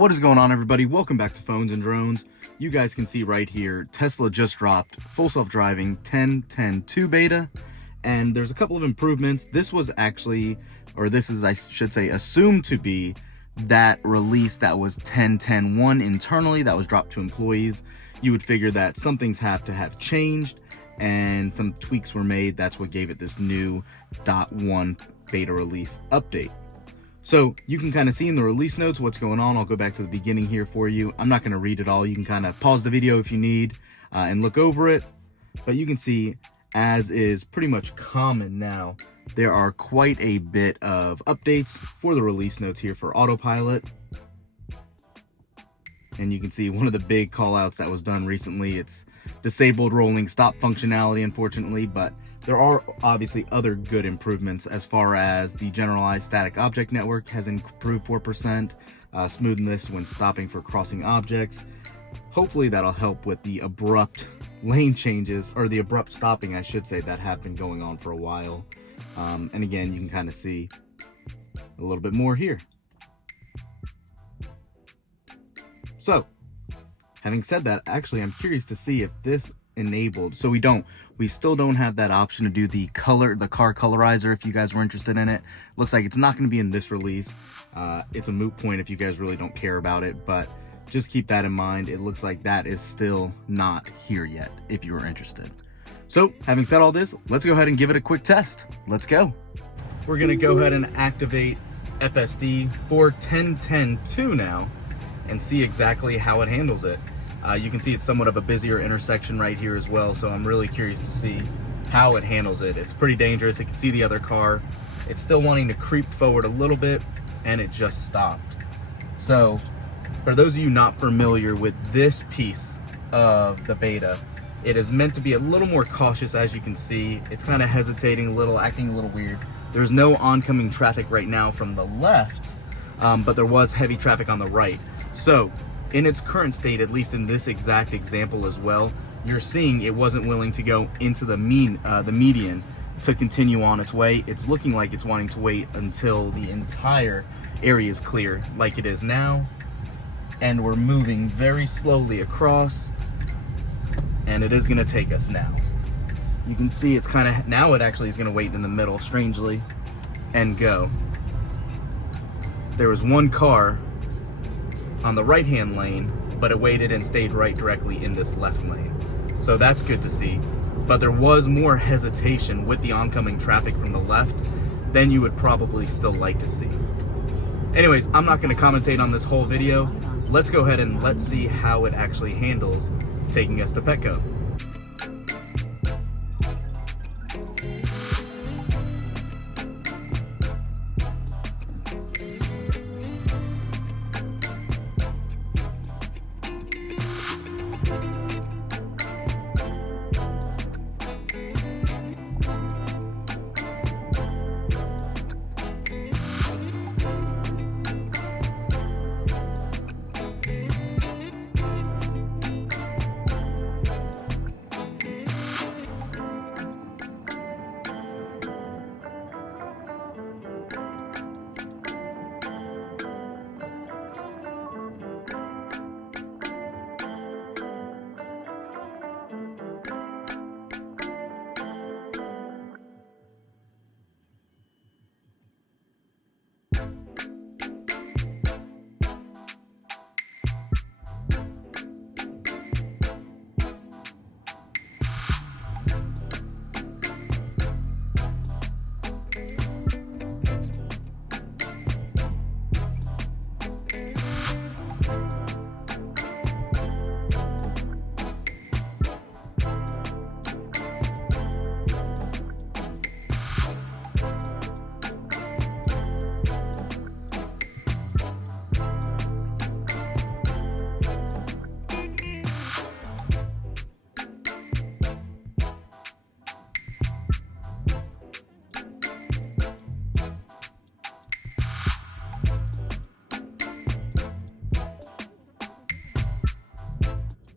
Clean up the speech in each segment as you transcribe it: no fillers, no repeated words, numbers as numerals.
What is going on, everybody? Welcome back to Phones and Drones. You guys can see right here, Tesla just dropped full self-driving 10.10.2 beta, and there's a couple of improvements. This was actually, or this is, I should say, assumed to be that release that was 10.10.1 internally that was dropped to employees. You would figure that some things have to have changed and some tweaks were made. That's what gave it this new .1 beta release update. So you can kind of see in the release notes what's going on. I'll go back to the beginning here for you. I'm not going to read it all. You can kind of pause the video if you need and look over it. But you can see, as is pretty much common now, there are quite a bit of updates for the release notes here for Autopilot. And you can see one of the big call outs that was done recently. It's disabled rolling stop functionality, unfortunately, but there are obviously other good improvements as far as the generalized static object network has improved 4%, smoothness when stopping for crossing objects. Hopefully that'll help with the abrupt lane changes, or the abrupt stopping, I should say, that have been going on for a while. And again, you can kind of see a little bit more here. So, having said that, actually, I'm curious to see if this enabled. So we still don't have that option to do the car colorizer if you guys were interested in it. Looks like it's not going to be in this release. It's a moot point if you guys really don't care about it, but just keep that in mind. It looks like that is still not here yet if you are interested. So having said all this, let's go ahead and give it a quick test. Let's go. We're going to go ahead and activate FSD for 10.10.2 now and see exactly how it handles it. You can see it's somewhat of a busier intersection right here as well, so I'm really curious to see how it handles it. It's pretty dangerous. You can see the other car. It's still wanting to creep forward a little bit, and it just stopped. So, for those of you not familiar with this piece of the beta, it is meant to be a little more cautious. As you can see, it's kind of hesitating a little, acting a little weird. There's no oncoming traffic right now from the left, but there was heavy traffic on the right. So, in its current state, at least in this exact example as well, you're seeing it wasn't willing to go into the median to continue on its way. It's looking like it's wanting to wait until the entire area is clear, like it is now. And we're moving very slowly across, and it is gonna take us now. You can see it's kind of, now it actually is gonna wait in the middle, strangely, and go. There was one car on the right-hand lane, but it waited and stayed right directly in this left lane. So that's good to see. But there was more hesitation with the oncoming traffic from the left than you would probably still like to see. Anyways, I'm not gonna commentate on this whole video. Let's go ahead and let's see how it actually handles taking us to Petco.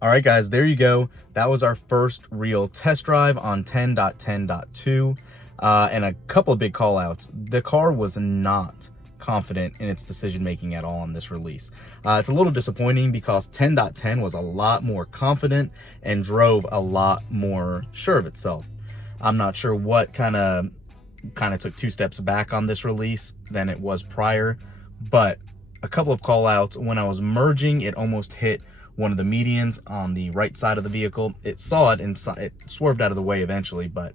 All right, guys, there you go. That was our first real test drive on 10.10.2, and a couple of big call outs. The car was not confident in its decision making at all on this release. It's a little disappointing because 10.10 was a lot more confident and drove a lot more sure of itself. I'm not sure what kind of took 2 steps back on this release than it was prior, but a couple of call outs. When I was merging, it almost hit one of the medians on the right side of the vehicle. It saw it and it swerved out of the way eventually, but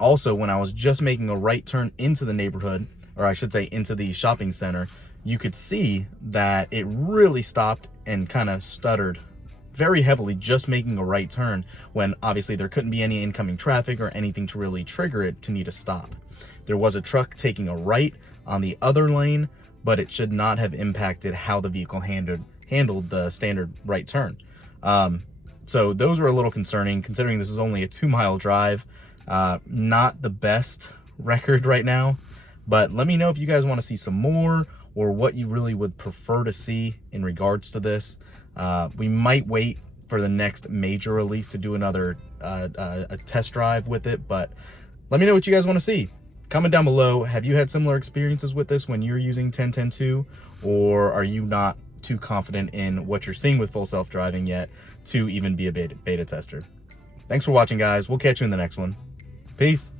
also when I was just making a right turn into the neighborhood, or I should say into the shopping center, you could see that it really stopped and kind of stuttered very heavily just making a right turn, when obviously there couldn't be any incoming traffic or anything to really trigger it to need to stop. There was a truck taking a right on the other lane, but it should not have impacted how the vehicle handled the standard right turn. So those were a little concerning, considering this was only a 2-mile drive. Not the best record right now, but let me know if you guys want to see some more, or what you really would prefer to see in regards to this. We might wait for the next major release to do another a test drive with it, but let me know what you guys want to see. Comment down below, have you had similar experiences with this when you're using 10.10.2, or are you not too confident in what you're seeing with full self-driving yet to even be a beta tester? Thanks for watching, guys. We'll catch you in the next one. Peace.